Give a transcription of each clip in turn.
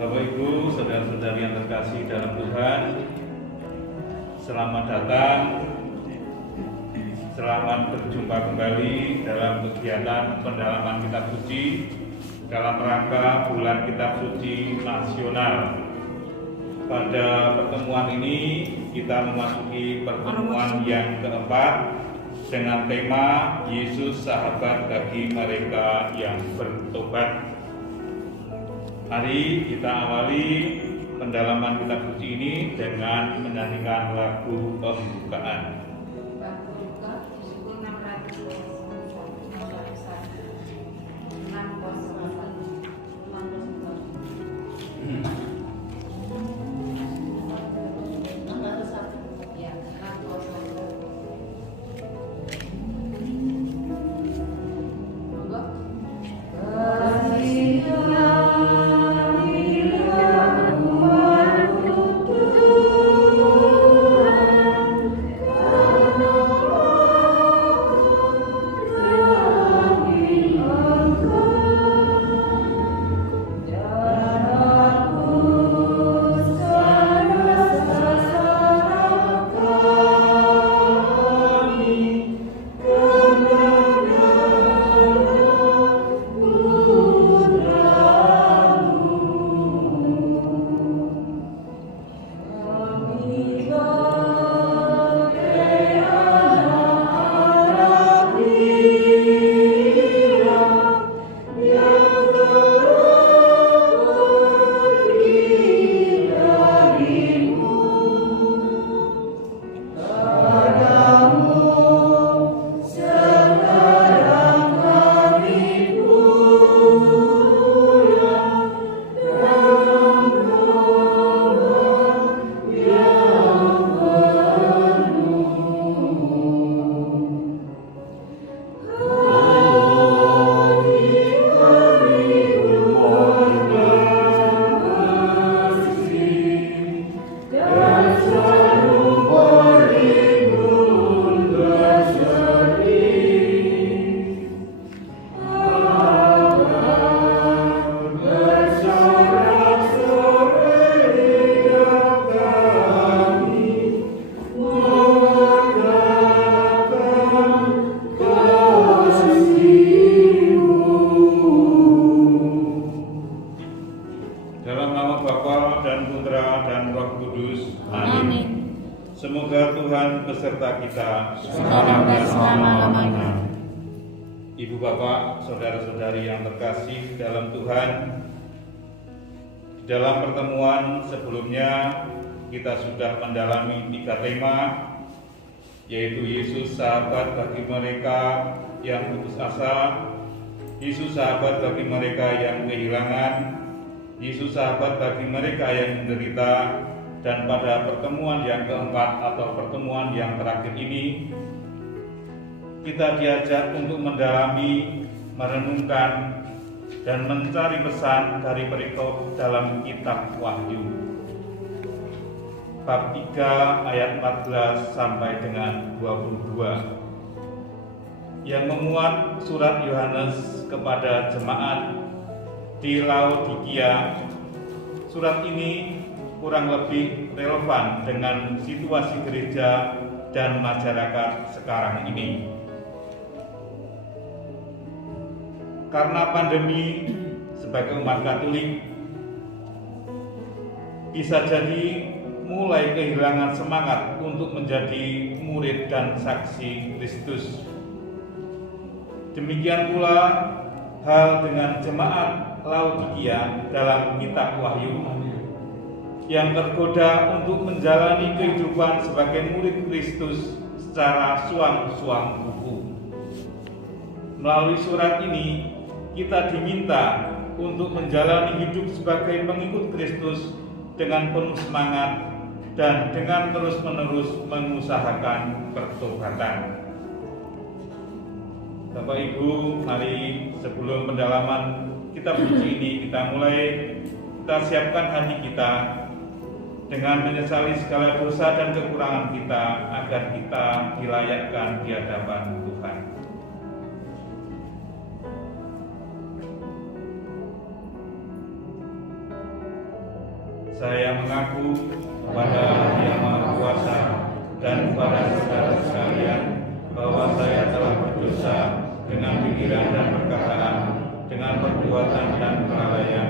Bapak Ibu, saudara-saudari yang terkasih dalam Tuhan, selamat datang, selamat berjumpa kembali dalam kegiatan pendalaman kitab suci dalam rangka bulan kitab suci nasional. Pada pertemuan ini kita memasuki pertemuan yang keempat dengan tema Yesus sahabat bagi mereka yang bertobat. Mari kita awali pendalaman kitab suci ini dengan menyanyikan lagu pembukaan. Semoga Tuhan beserta kita sekarang dan selama-lamanya. Ibu bapak, saudara-saudari yang terkasih dalam Tuhan, dalam pertemuan sebelumnya kita sudah mendalami 3 tema, yaitu Yesus sahabat bagi mereka yang putus asa, Yesus sahabat bagi mereka yang kehilangan, Yesus sahabat bagi mereka yang menderita. Dan pada pertemuan yang keempat atau pertemuan yang terakhir ini, kita diajak untuk mendalami, merenungkan, dan mencari pesan dari perikop dalam kitab Wahyu. Bab 3 ayat 14 sampai dengan 22 yang memuat surat Yohanes kepada jemaat di Laodikia. Surat ini kurang lebih relevan dengan situasi gereja dan masyarakat sekarang ini. Karena pandemi, sebagai umat Katolik bisa jadi mulai kehilangan semangat untuk menjadi murid dan saksi Kristus. Demikian pula hal dengan jemaat Laodikia dalam kitab Wahyu yang tergoda untuk menjalani kehidupan sebagai murid Kristus secara suam-suam buku. Melalui surat ini, kita diminta untuk menjalani hidup sebagai pengikut Kristus dengan penuh semangat dan dengan terus-menerus mengusahakan pertobatan. Bapak Ibu, mari sebelum pendalaman kitab suci ini kita siapkan hati kita dengan menyesali segala dosa dan kekurangan kita agar kita dilayakkan di hadapan Tuhan. Saya mengaku kepada Allah yang Maha Kuasa dan kepada saudara sekalian bahwa saya telah berdosa dengan pikiran dan perkataan, dengan perbuatan dan kelalaian.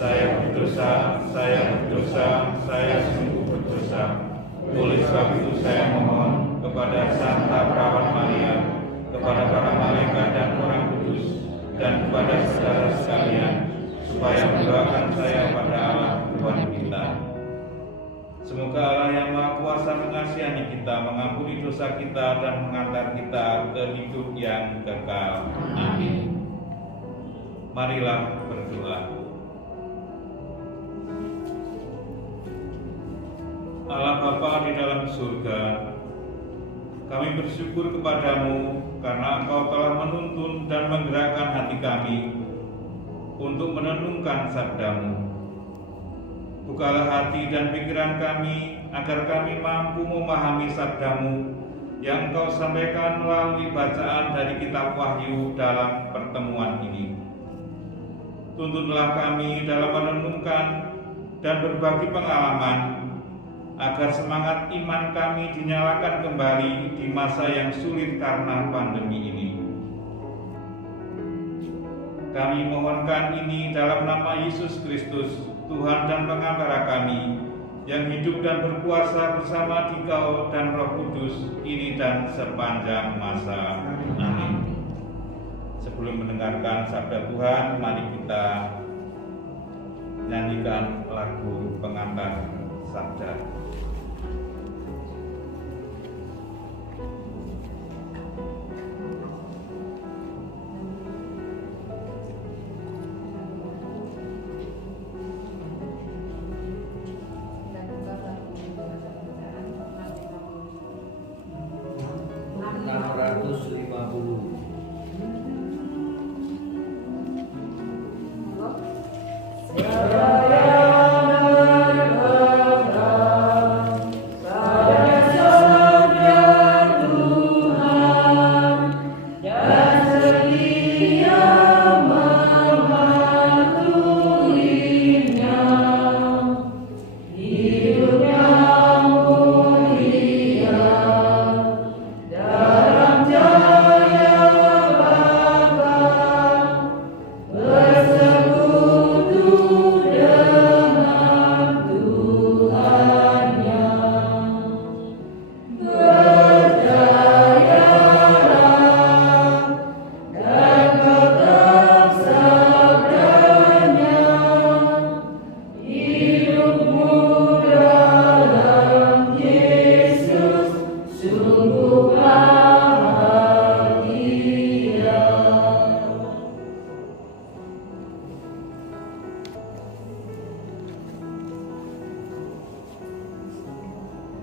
Saya berdosa, saya sungguh berdosa. Oleh sebab itu saya mohon kepada Santa Perawan Maria, kepada para malaikat dan orang kudus, dan kepada saudara sekalian, supaya mendoakan saya pada Allah Tuhan kita. Semoga Allah yang Maha Kuasa mengasihani kita, mengampuni dosa kita, dan mengantar kita ke hidup yang kekal. Amin. Marilah berdoa. Allah Bapa di dalam surga, kami bersyukur kepadamu karena Engkau telah menuntun dan menggerakkan hati kami untuk merenungkan sabdamu. Bukalah hati dan pikiran kami agar kami mampu memahami sabdamu yang Engkau sampaikan melalui bacaan dari kitab Wahyu dalam pertemuan ini. Tuntunlah kami dalam merenungkan dan berbagi pengalaman, agar semangat iman kami dinyalakan kembali di masa yang sulit karena pandemi ini. Kami mohonkan ini dalam nama Yesus Kristus, Tuhan dan pengantara kami, yang hidup dan berkuasa bersama Dikau dan Roh Kudus, ini dan sepanjang masa. Amin. Sebelum mendengarkan sabda Tuhan, mari kita nyanyikan lagu pengantar sabda.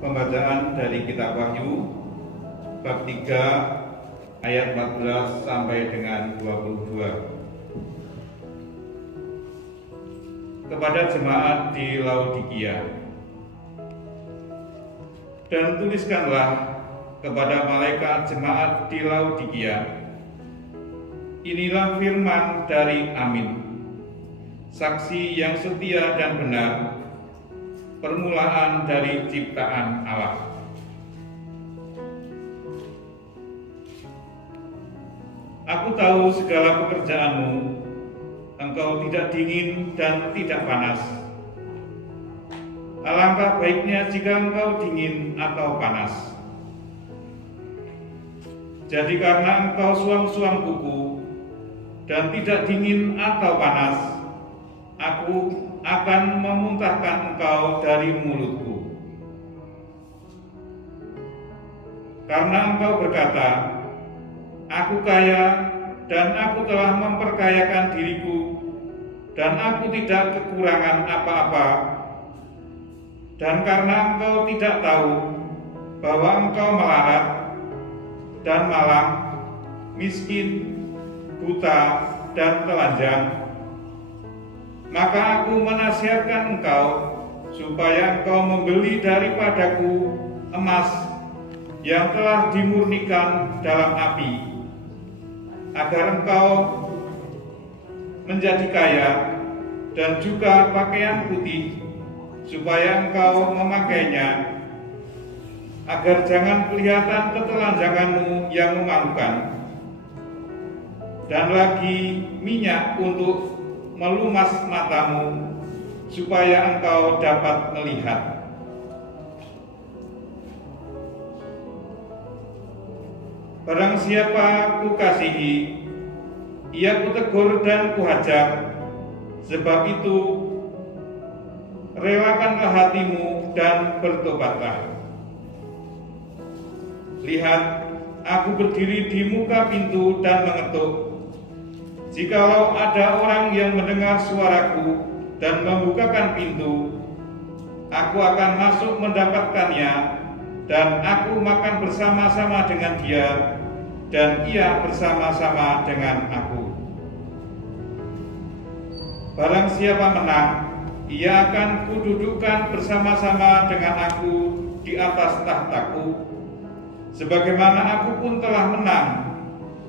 Pembacaan dari kitab Wahyu bab 3 ayat 14 sampai dengan 22. Kepada jemaat di Laodikia. Dan tuliskanlah kepada malaikat jemaat di Laodikia, inilah firman dari Amin, saksi yang setia dan benar, permulaan dari ciptaan Allah. Aku tahu segala pekerjaanmu, engkau tidak dingin dan tidak panas. Alangkah baiknya jika engkau dingin atau panas. Jadi karena engkau suam-suam kuku dan tidak dingin atau panas, aku akan memuntahkan engkau dari mulutku. Karena engkau berkata, aku kaya dan aku telah memperkayakan diriku, dan aku tidak kekurangan apa-apa. Dan karena engkau tidak tahu bahwa engkau melarat dan malang, miskin, buta, dan telanjang, maka aku menasihatkan engkau supaya engkau membeli daripadaku emas yang telah dimurnikan dalam api, agar engkau menjadi kaya, dan juga pakaian putih supaya engkau memakainya, agar jangan kelihatan ketelanjanganmu yang memalukan, dan lagi minyak untuk melumas matamu, supaya engkau dapat melihat. Barang siapa kukasihi, ia kutegur dan kuhajar. Sebab itu, relakanlah hatimu dan bertobatlah. Lihat, aku berdiri di muka pintu dan mengetuk. Jikalau ada orang yang mendengar suaraku dan membukakan pintu, aku akan masuk mendapatkannya, dan aku makan bersama-sama dengan dia, dan ia bersama-sama dengan aku. Barang siapa menang, ia akan kududukkan bersama-sama dengan aku di atas tahtaku, sebagaimana aku pun telah menang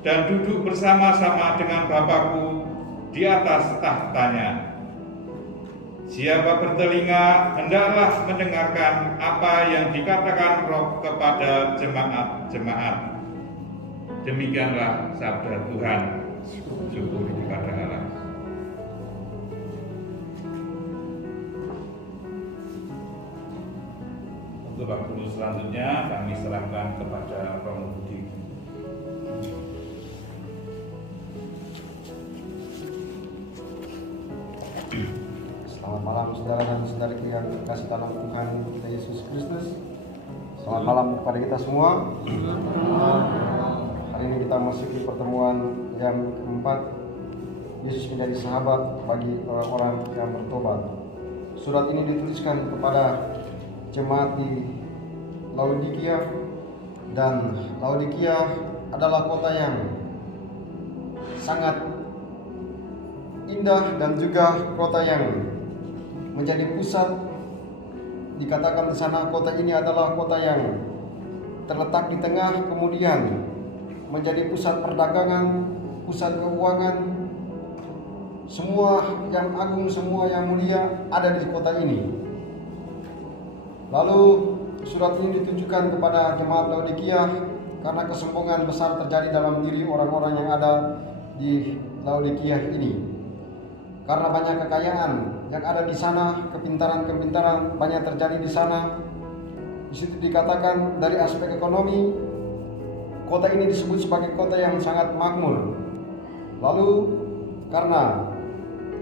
dan duduk bersama-sama dengan Bapakku di atas tahtanya. Siapa bertelinga, hendaklah mendengarkan apa yang dikatakan Roh kepada jemaat-jemaat. Demikianlah sabda Tuhan. Syukur kepada Allah. Untuk waktu selanjutnya kami serahkan kepada Romo Budi. Selamat malam saudara dan saudariku yang dikasih dalam Tuhan kita Yesus Kristus. Selamat malam kepada kita semua. Hari ini kita masuki pertemuan yang keempat. Yesus menjadi sahabat bagi orang-orang yang bertobat. Surat ini dituliskan kepada jemaat di Laodikia, dan Laodikia adalah kota yang sangat indah dan juga kota yang menjadi pusat. Dikatakan di sana kota ini adalah kota yang terletak di tengah, kemudian menjadi pusat perdagangan, pusat keuangan. Semua yang agung, semua yang mulia ada di kota ini. Lalu surat ini ditujukan kepada jemaat Laodikia karena kesombongan besar terjadi dalam diri orang-orang yang ada di Laodikia ini. Karena banyak kekayaan yang ada di sana, kepintaran-kepintaran banyak terjadi di sana. Di situ dikatakan dari aspek ekonomi, kota ini disebut sebagai kota yang sangat makmur. Lalu karena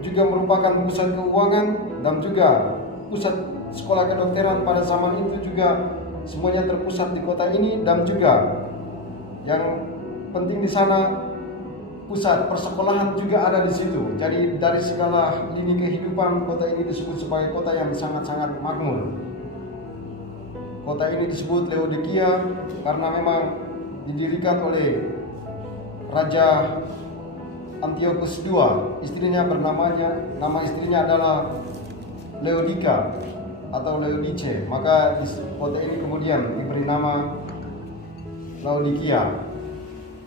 juga merupakan pusat keuangan dan juga pusat sekolah kedokteran pada zaman itu juga semuanya terpusat di kota ini, dan juga yang penting di sana pusat persekolahan juga ada di situ. Jadi dari segala lini kehidupan, kota ini disebut sebagai kota yang sangat-sangat makmur. Kota ini disebut Laodikia karena memang didirikan oleh Raja Antiochus II. Nama istrinya adalah Laodika atau Laodice. Maka kota ini kemudian diberi nama Laodikia.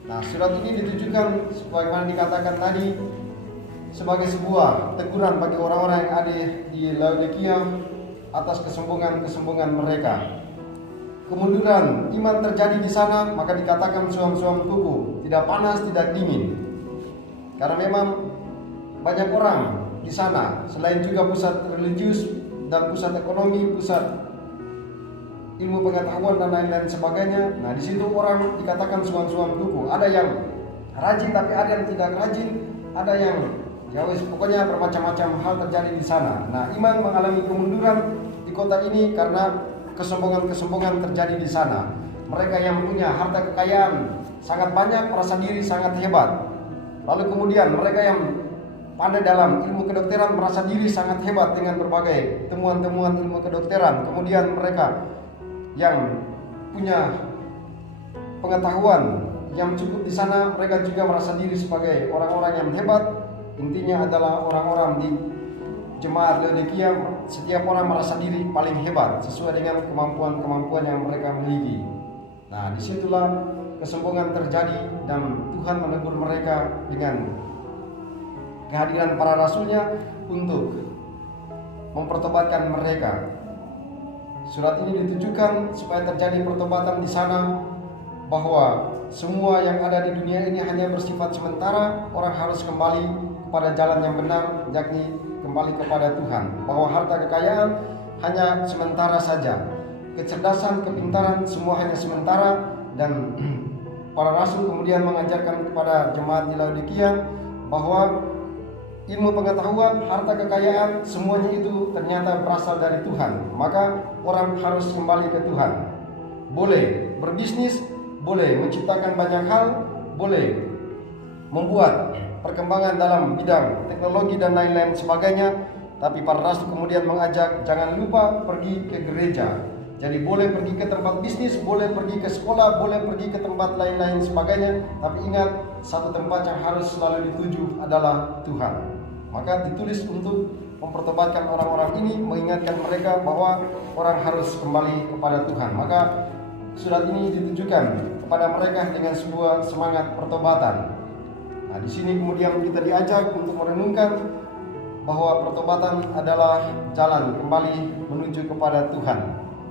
Nah, surat ini ditujukan sebagaimana dikatakan tadi sebagai sebuah teguran bagi orang-orang yang ada di Laodikia atas kesombongan mereka. Kemunduran iman terjadi di sana, maka dikatakan suam-suam kuku, tidak panas, tidak dingin. Karena memang banyak orang di sana, selain juga pusat religius dan pusat ekonomi, pusat ilmu pengetahuan dan lain-lain sebagainya. Nah, di situ orang dikatakan suam-suam kuku. Ada yang rajin tapi ada yang tidak rajin, ada yang pokoknya bermacam-macam hal terjadi di sana. Nah, iman mengalami kemunduran di kota ini karena kesombongan terjadi di sana. Mereka yang punya harta kekayaan sangat banyak, merasa diri sangat hebat. Lalu kemudian mereka yang pandai dalam ilmu kedokteran merasa diri sangat hebat dengan berbagai temuan-temuan ilmu kedokteran. Kemudian mereka yang punya pengetahuan yang cukup di sana, mereka juga merasa diri sebagai orang-orang yang hebat. Intinya adalah orang-orang di jemaat Laodikia, setiap orang merasa diri paling hebat sesuai dengan kemampuan-kemampuan yang mereka miliki. Nah, disitulah kesombongan terjadi dan Tuhan menegur mereka dengan kehadiran para rasulnya untuk mempertobatkan mereka. Surat ini ditujukan supaya terjadi pertobatan di sana, bahwa semua yang ada di dunia ini hanya bersifat sementara. Orang harus kembali kepada jalan yang benar, yakni kembali kepada Tuhan. Bahwa harta kekayaan hanya sementara saja, kecerdasan, kepintaran semua hanya sementara. Dan para rasul kemudian mengajarkan kepada jemaat di Laodikia bahwa ilmu pengetahuan, harta kekayaan, semuanya itu ternyata berasal dari Tuhan. Maka orang harus kembali ke Tuhan. Boleh berbisnis, boleh menciptakan banyak hal, boleh membuat perkembangan dalam bidang teknologi dan lain-lain sebagainya. Tapi para rasul kemudian mengajak, jangan lupa pergi ke gereja. Jadi boleh pergi ke tempat bisnis, boleh pergi ke sekolah, boleh pergi ke tempat lain-lain sebagainya. Tapi ingat, satu tempat yang harus selalu dituju adalah Tuhan. Maka ditulis untuk mempertobatkan orang-orang ini, mengingatkan mereka bahwa orang harus kembali kepada Tuhan. Maka surat ini ditujukan kepada mereka dengan sebuah semangat pertobatan. Nah, di sini kemudian kita diajak untuk merenungkan bahwa pertobatan adalah jalan kembali menuju kepada Tuhan.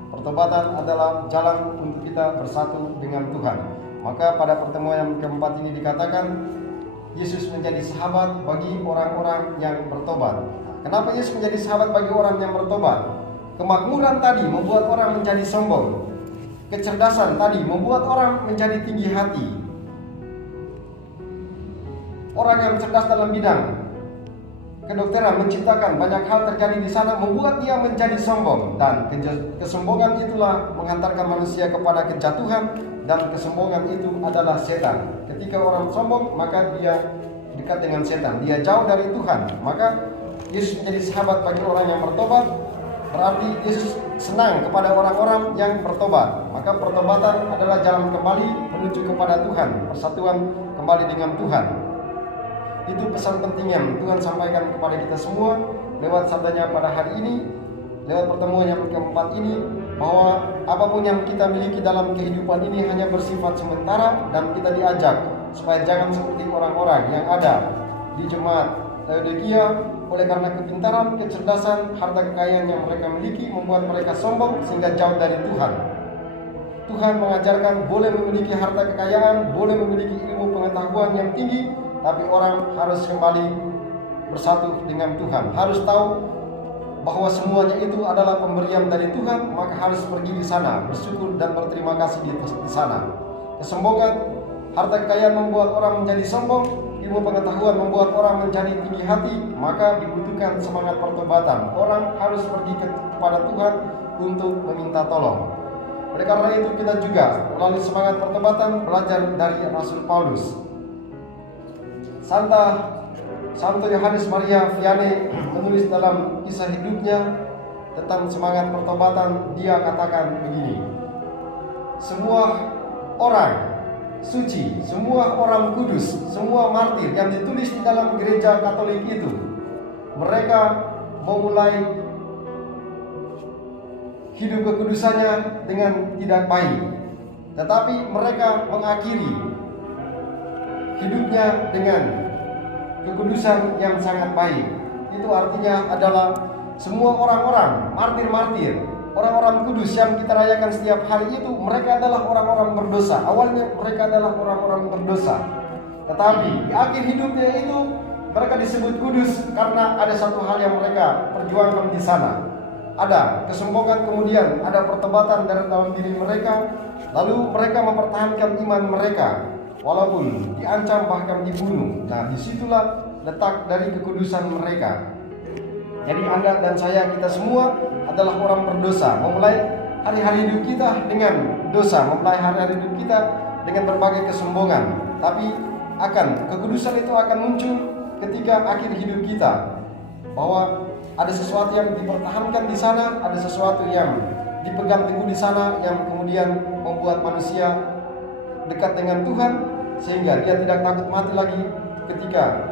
Pertobatan adalah jalan untuk kita bersatu dengan Tuhan. Maka pada pertemuan yang keempat ini dikatakan Yesus menjadi sahabat bagi orang-orang yang bertobat. Kenapa Yesus menjadi sahabat bagi orang yang bertobat? Kemakmuran tadi membuat orang menjadi sombong. Kecerdasan tadi membuat orang menjadi tinggi hati. Orang yang cerdas dalam bidang kedokteran menciptakan banyak hal terjadi di sana, membuat dia menjadi sombong. Dan kesombongan itulah menghantarkan manusia kepada kejatuhan. Dan kesombongan itu adalah setan. Ketika orang sombong, maka dia dekat dengan setan, dia jauh dari Tuhan. Maka Yesus menjadi sahabat bagi orang yang bertobat. Berarti Yesus senang kepada orang-orang yang bertobat. Maka pertobatan adalah jalan kembali menuju kepada Tuhan, persatuan kembali dengan Tuhan. Itu pesan penting yang Tuhan sampaikan kepada kita semua lewat sabdanya pada hari ini, lewat pertemuan yang keempat ini, bahwa apapun yang kita miliki dalam kehidupan ini hanya bersifat sementara. Dan kita diajak supaya jangan seperti orang-orang yang ada di jemaat Laodikia, oleh karena kepintaran, kecerdasan, harta kekayaan yang mereka miliki membuat mereka sombong sehingga jauh dari Tuhan. Tuhan mengajarkan boleh memiliki harta kekayaan, boleh memiliki ilmu pengetahuan yang tinggi, tapi orang harus kembali bersatu dengan Tuhan. Harus tahu bahwa semuanya itu adalah pemberian dari Tuhan, maka harus pergi di sana, bersyukur dan berterima kasih di sana. Kesombongan, harta kekayaan membuat orang menjadi sombong, ilmu pengetahuan membuat orang menjadi tinggi hati, maka dibutuhkan semangat pertobatan. Orang harus pergi kepada Tuhan untuk meminta tolong. Oleh karena itu kita juga melalui semangat pertobatan belajar dari Rasul Paulus. Santo Yohanes Maria Vianney menulis dalam kisah hidupnya tentang semangat pertobatan. Dia katakan begini: semua orang suci, semua orang kudus, semua martir yang ditulis di dalam gereja Katolik itu, mereka memulai hidup kekudusannya dengan tidak baik, tetapi mereka mengakhiri hidupnya dengan kekudusan yang sangat baik. Itu artinya adalah semua orang-orang martir-martir, orang-orang kudus yang kita rayakan setiap hari itu, mereka adalah orang-orang berdosa. Awalnya mereka adalah orang-orang berdosa, tetapi di akhir hidupnya itu mereka disebut kudus karena ada satu hal yang mereka perjuangkan di sana. Ada kesombongan, kemudian ada pertobatan dari dalam diri mereka, lalu mereka mempertahankan iman mereka walaupun diancam bahkan dibunuh. Nah, disitulah letak dari kekudusan mereka. Jadi Anda dan saya, kita semua adalah orang berdosa. Memulai hari-hari hidup kita dengan dosa, memulai hari-hari hidup kita dengan berbagai kesombongan. Tapi kekudusan itu akan muncul ketika akhir hidup kita, bahwa ada sesuatu yang dipertahankan di sana, ada sesuatu yang dipegang teguh di sana, yang kemudian membuat manusia dekat dengan Tuhan, sehingga dia tidak takut mati lagi ketika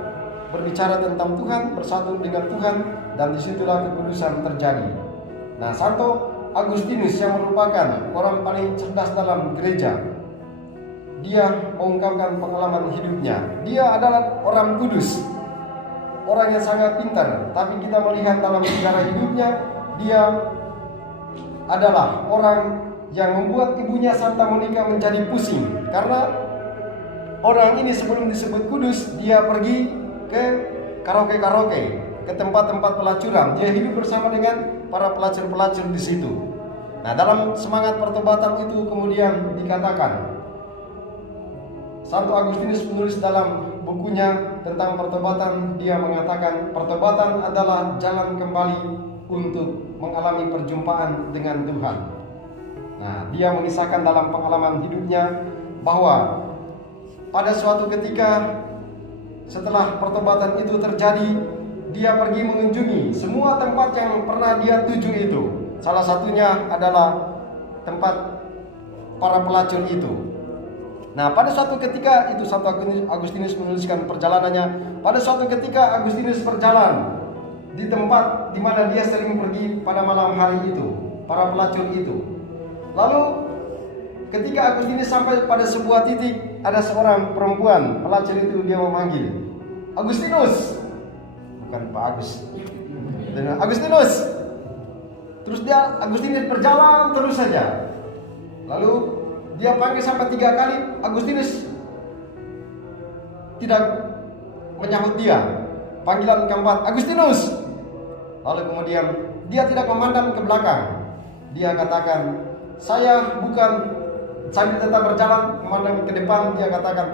berbicara tentang Tuhan, bersatu dengan Tuhan, dan disitulah kekudusan terjadi. Nah, Santo Agustinus yang merupakan orang paling cerdas dalam gereja, dia mengungkapkan pengalaman hidupnya. Dia adalah orang kudus. orang yang sangat pintar, tapi kita melihat dalam sejarah hidupnya, dia adalah orang yang membuat ibunya Santa Monica menjadi pusing. Karena orang ini sebelum disebut kudus, dia pergi ke karaoke, ke tempat-tempat pelacuran. Dia hidup bersama dengan para pelacur-pelacur di situ. Nah, dalam semangat pertobatan itu kemudian dikatakan, Santo Agustinus menulis dalam bukunya tentang pertobatan, dia mengatakan pertobatan adalah jalan kembali untuk mengalami perjumpaan dengan Tuhan. Nah, dia mengisahkan dalam pengalaman hidupnya bahwa pada suatu ketika setelah pertobatan itu terjadi, dia pergi mengunjungi semua tempat yang pernah dia tuju itu. Salah satunya adalah tempat para pelacur itu. Nah, pada suatu ketika itu Santo Agustinus menuliskan perjalanannya. Pada suatu ketika Agustinus berjalan di tempat di mana dia sering pergi pada malam hari itu, para pelacur itu. Lalu ketika Agustinus sampai pada sebuah titik, ada seorang perempuan pelacur itu, dia memanggil, "Agustinus!" Bukan Pak Agus. "Agustinus!" Terus Agustinus berjalan terus saja. Lalu dia panggil sampai 3 kali, Agustinus tidak menyahut dia. Panggilan keempat, "Agustinus!" Lalu kemudian dia tidak memandang ke belakang. Dia katakan, sambil tetap berjalan memandang ke depan, dia katakan,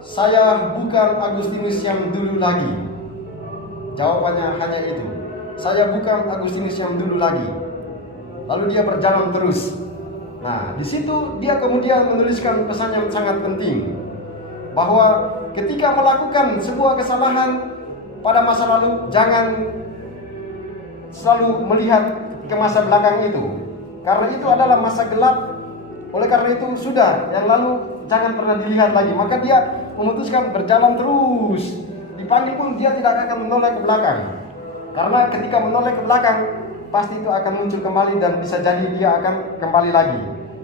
"Saya bukan Agustinus yang dulu lagi." Jawabannya hanya itu, "Saya bukan Agustinus yang dulu lagi." Lalu dia berjalan terus. Nah, di situ dia kemudian menuliskan pesan yang sangat penting, bahwa ketika melakukan sebuah kesalahan pada masa lalu, jangan selalu melihat ke masa belakang itu, karena itu adalah masa gelap. Oleh karena itu sudah yang lalu jangan pernah dilihat lagi. Maka dia memutuskan berjalan terus. Dipanggil pun dia tidak akan menoleh ke belakang, karena ketika menoleh ke belakang pasti itu akan muncul kembali dan bisa jadi dia akan kembali lagi.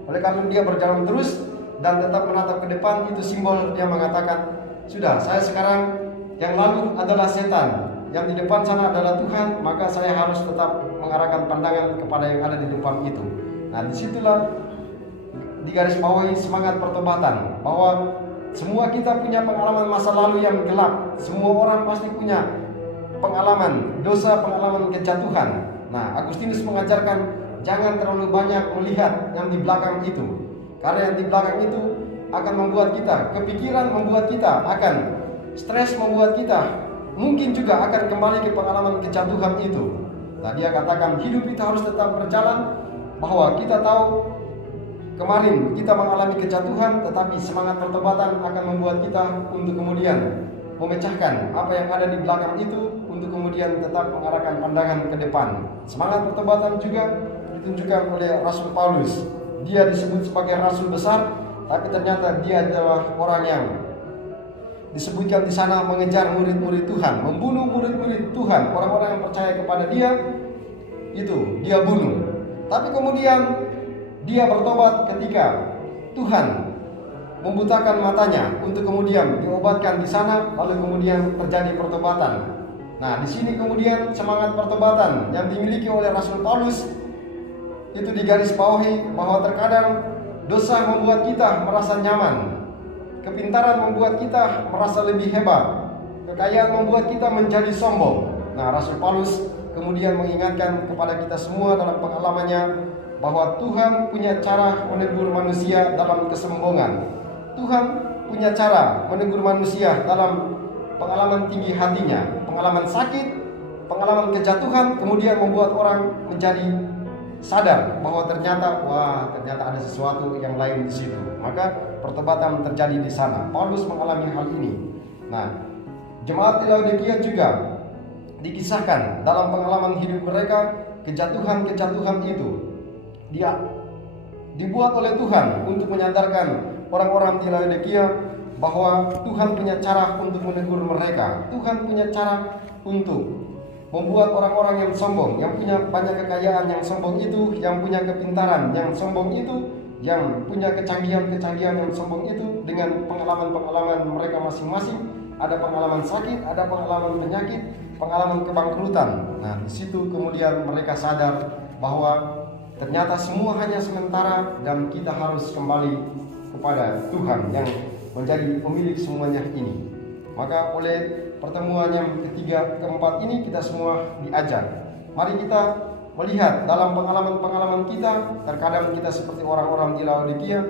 Oleh karena dia berjalan terus dan tetap menatap ke depan, itu simbol dia mengatakan, sudah, saya sekarang yang lalu adalah setan, yang di depan sana adalah Tuhan, maka saya harus tetap mengarahkan pandangan kepada yang ada di depan itu. Nah, disitulah digarisbawahi semangat pertobatan, bahwa semua kita punya pengalaman masa lalu yang gelap. Semua orang pasti punya pengalaman dosa, pengalaman kejatuhan. Nah, Agustinus mengajarkan jangan terlalu banyak melihat yang di belakang itu, karena yang di belakang itu akan membuat kita kepikiran, membuat kita akan stres, membuat kita mungkin juga akan kembali ke pengalaman kejatuhan itu. Nah, dia katakan hidup kita harus tetap berjalan, bahwa kita tahu kemarin kita mengalami kejatuhan, tetapi semangat pertobatan akan membuat kita untuk kemudian memecahkan apa yang ada di belakang itu, untuk kemudian tetap mengarahkan pandangan ke depan. Semangat pertobatan juga ditunjukkan oleh Rasul Paulus. Dia disebut sebagai rasul besar, tapi ternyata dia adalah orang yang disebutkan di sana mengejar murid-murid Tuhan, membunuh murid-murid Tuhan, orang-orang yang percaya kepada dia itu dia bunuh. Tapi kemudian dia bertobat ketika Tuhan membutakan matanya untuk kemudian diobatkan di sana, lalu kemudian terjadi pertobatan. Nah, di sini kemudian semangat pertobatan yang dimiliki oleh Rasul Paulus itu digarisbawahi, bahwa terkadang dosa membuat kita merasa nyaman, kepintaran membuat kita merasa lebih hebat, kekayaan membuat kita menjadi sombong. Nah, Rasul Paulus kemudian mengingatkan kepada kita semua dalam pengalamannya, bahwa Tuhan punya cara menegur manusia dalam kesombongan. Tuhan punya cara menegur manusia dalam pengalaman tinggi hatinya, pengalaman sakit, pengalaman kejatuhan, kemudian membuat orang menjadi sadar bahwa ternyata ada sesuatu yang lain di situ. Maka pertobatan terjadi di sana. Paulus mengalami hal ini. Nah, jemaat di Laodikia juga dikisahkan dalam pengalaman hidup mereka, kejatuhan-kejatuhan itu dia dibuat oleh Tuhan untuk menyadarkan orang-orang di Laodikia bahwa Tuhan punya cara untuk menegur mereka. Tuhan punya cara untuk membuat orang-orang yang sombong, yang punya banyak kekayaan yang sombong itu, yang punya kepintaran yang sombong itu, yang punya kecanggihan-kecanggihan yang sombong itu, dengan pengalaman-pengalaman mereka masing-masing ada pengalaman sakit, ada pengalaman penyakit, pengalaman kebangkrutan. Nah, di situ kemudian mereka sadar bahwa ternyata semua hanya sementara dan kita harus kembali kepada Tuhan yang menjadi pemilik semuanya ini. Maka oleh pertemuan yang ketiga, keempat ini kita semua diajak. Mari kita melihat dalam pengalaman-pengalaman kita, terkadang kita seperti orang-orang di Laodikia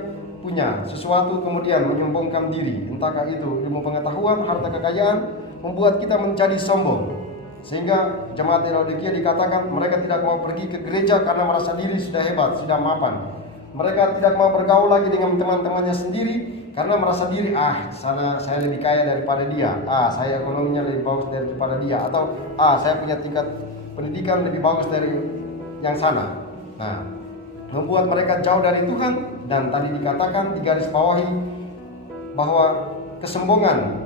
punya sesuatu kemudian menyombongkan diri, entahkah itu ilmu pengetahuan, harta kekayaan, membuat kita menjadi sombong. Sehingga jemaat di Laodikia dikatakan mereka tidak mau pergi ke gereja karena merasa diri sudah hebat, sudah mapan. Mereka tidak mau bergaul lagi dengan teman-temannya sendiri karena merasa diri, sana saya lebih kaya daripada dia, saya ekonominya lebih bagus daripada dia, atau saya punya tingkat pendidikan lebih bagus dari yang sana. Nah, membuat mereka jauh dari Tuhan. Dan tadi dikatakan, digaris bawahi bahwa kesombongan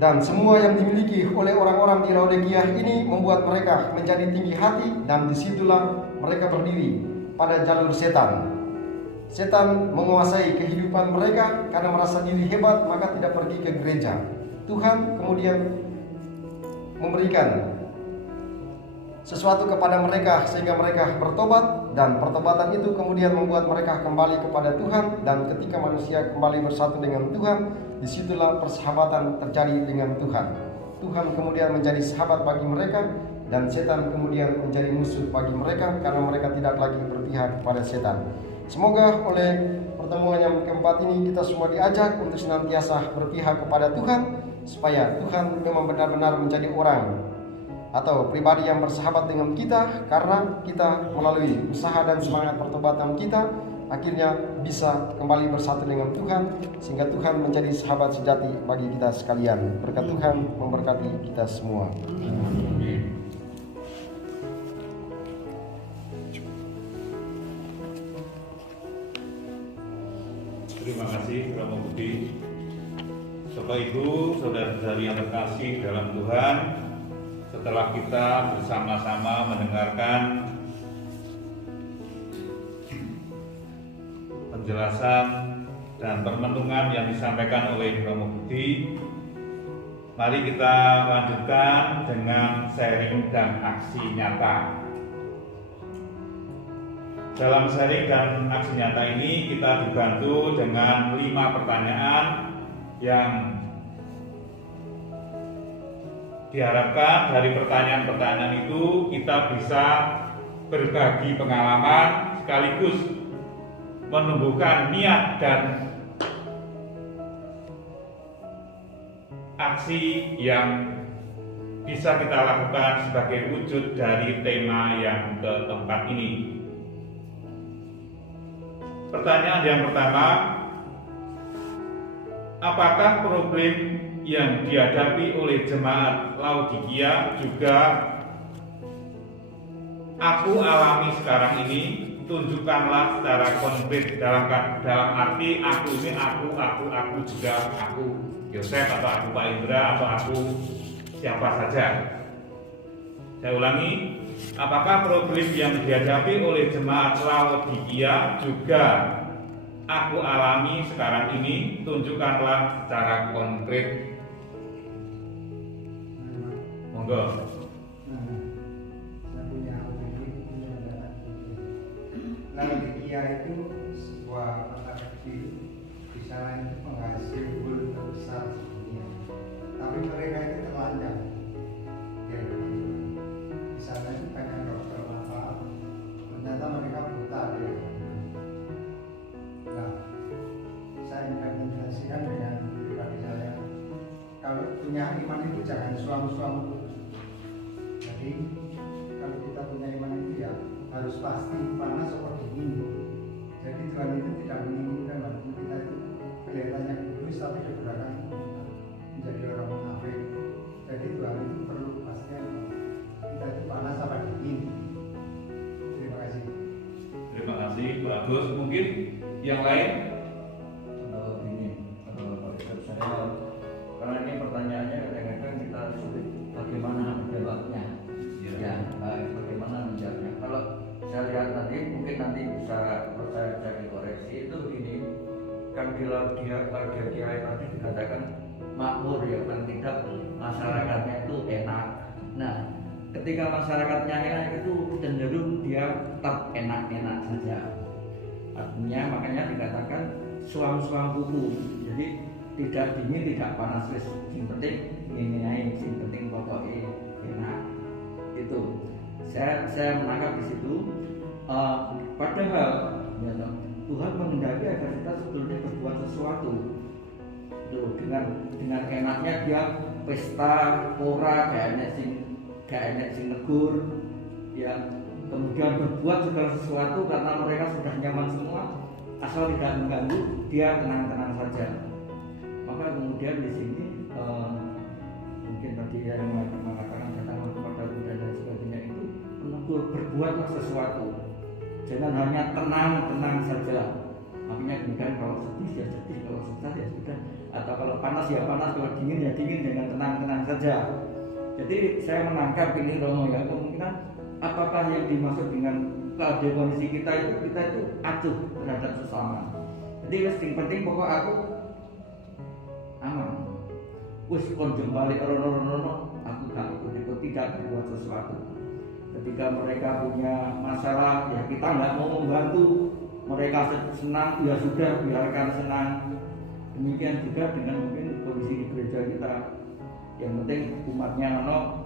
dan semua yang dimiliki oleh orang-orang di Laodikia ini membuat mereka menjadi tinggi hati, dan disitulah mereka berdiri pada jalur setan. Setan menguasai kehidupan mereka karena merasa diri hebat, maka tidak pergi ke gereja. Tuhan kemudian memberikan sesuatu kepada mereka sehingga mereka bertobat, dan pertobatan itu kemudian membuat mereka kembali kepada Tuhan. Dan ketika manusia kembali bersatu dengan Tuhan, disitulah persahabatan terjadi dengan Tuhan. Tuhan kemudian menjadi sahabat bagi mereka, dan setan kemudian menjadi musuh bagi mereka karena mereka tidak lagi berpihak kepada setan. Semoga oleh pertemuan yang keempat ini kita semua diajak untuk senantiasa berpihak kepada Tuhan, supaya Tuhan memang benar-benar menjadi orang atau pribadi yang bersahabat dengan kita, karena kita melalui usaha dan semangat pertobatan kita akhirnya bisa kembali bersatu dengan Tuhan, sehingga Tuhan menjadi sahabat sejati bagi kita sekalian. Berkat Tuhan memberkati kita semua. Terima kasih Romo Budi. Bapak Ibu, saudara-saudari yang terkasih dalam Tuhan, setelah kita bersama-sama mendengarkan penjelasan dan permenungan yang disampaikan oleh Romo Budi, mari kita lanjutkan dengan sharing dan aksi nyata. Dalam sharing dan aksi nyata ini kita dibantu dengan 5 pertanyaan yang diharapkan dari pertanyaan-pertanyaan itu kita bisa berbagi pengalaman sekaligus menumbuhkan niat dan aksi yang bisa kita lakukan sebagai wujud dari tema yang keempat ini. Pertanyaan yang pertama, apakah problem yang dihadapi oleh jemaat Laodikia juga aku alami sekarang ini? Tunjukkanlah secara konkret, dalam arti aku ini aku juga aku Yosef, atau aku Pak Indra, atau aku siapa saja. Saya ulangi, apakah problem yang dihadapi oleh jemaat Laodikia juga aku alami sekarang ini? Tunjukkanlah secara konkret. Monggo. Laodikia itu sebuah kota kecil, di sana itu penghasil gul terbesar di dunia. Tapi mereka itu telanjang. Di sana itu banyak dokter mata, ternyata mereka buta. Nah, saya ingin menjelaskan dengan pribadi saya, kalau punya iman itu jangan suam-suam. Jadi kalau kita punya iman itu ya harus pasti panas seperti ini. Jadi Tuhan itu tidak menginginkan waktu kita itu kelihatannya egois tapi di belakang menjadi orang munafik. Jadi Tuhan itu perlu pastikan kita itu panas apa dingin. Terima kasih. Terima kasih Pak Agus. Mungkin yang lain? Saya, karena ini pertanyaannya kadang-kadang kita sulit bagaimana menjawabnya. Bagaimana menjawabnya. Kalau saya lihat tadi, mungkin nanti bisa saya cari koreksi itu ini kan di Laodikia kayak tadi dikatakan makmur ya, paling tidak masyarakatnya itu enak. Nah, ketika masyarakatnya enak itu cenderung dia tetap enak-enak saja. Artinya makanya dikatakan suam-suam kuku. Jadi tidak dingin, tidak panas, wis sing penting ini ae, sing penting pokoknya enak. Itu saya menangkap di situ. Padahal ya, Tuhan menghendaki agar kita sebetulnya berbuat sesuatu. Tuh, dengan enaknya dia pesta ora gak enak sing negur ya, kemudian berbuat segala sesuatu karena mereka sudah nyaman semua, asal tidak mengganggu, dia tenang-tenang saja. Maka kemudian di sini mungkin tadi yang mengatakan datang kepada Buddha dan sebagainya itu menegur, berbuatlah sesuatu, jangan hanya tenang-tenang saja. Makanya demikian, kalau sedih ya sedih, kalau susah ya sudah, atau kalau panas ya panas, kalau dingin ya dingin, dengan tenang-tenang saja. Jadi saya menangkap ini Romo ya, kemungkinan apakah yang dimaksud dengan kondisi kita itu acuh terhadap sesama. Jadi yang penting pokok aku aman. Wis kon balik rono aku gak ikut tidak berbuat sesuatu. Ketika mereka punya masalah ya kita nggak mau membantu. Mereka senang ya sudah, biarkan senang. Demikian juga dengan mungkin kondisi di gereja kita. Yang penting umatnya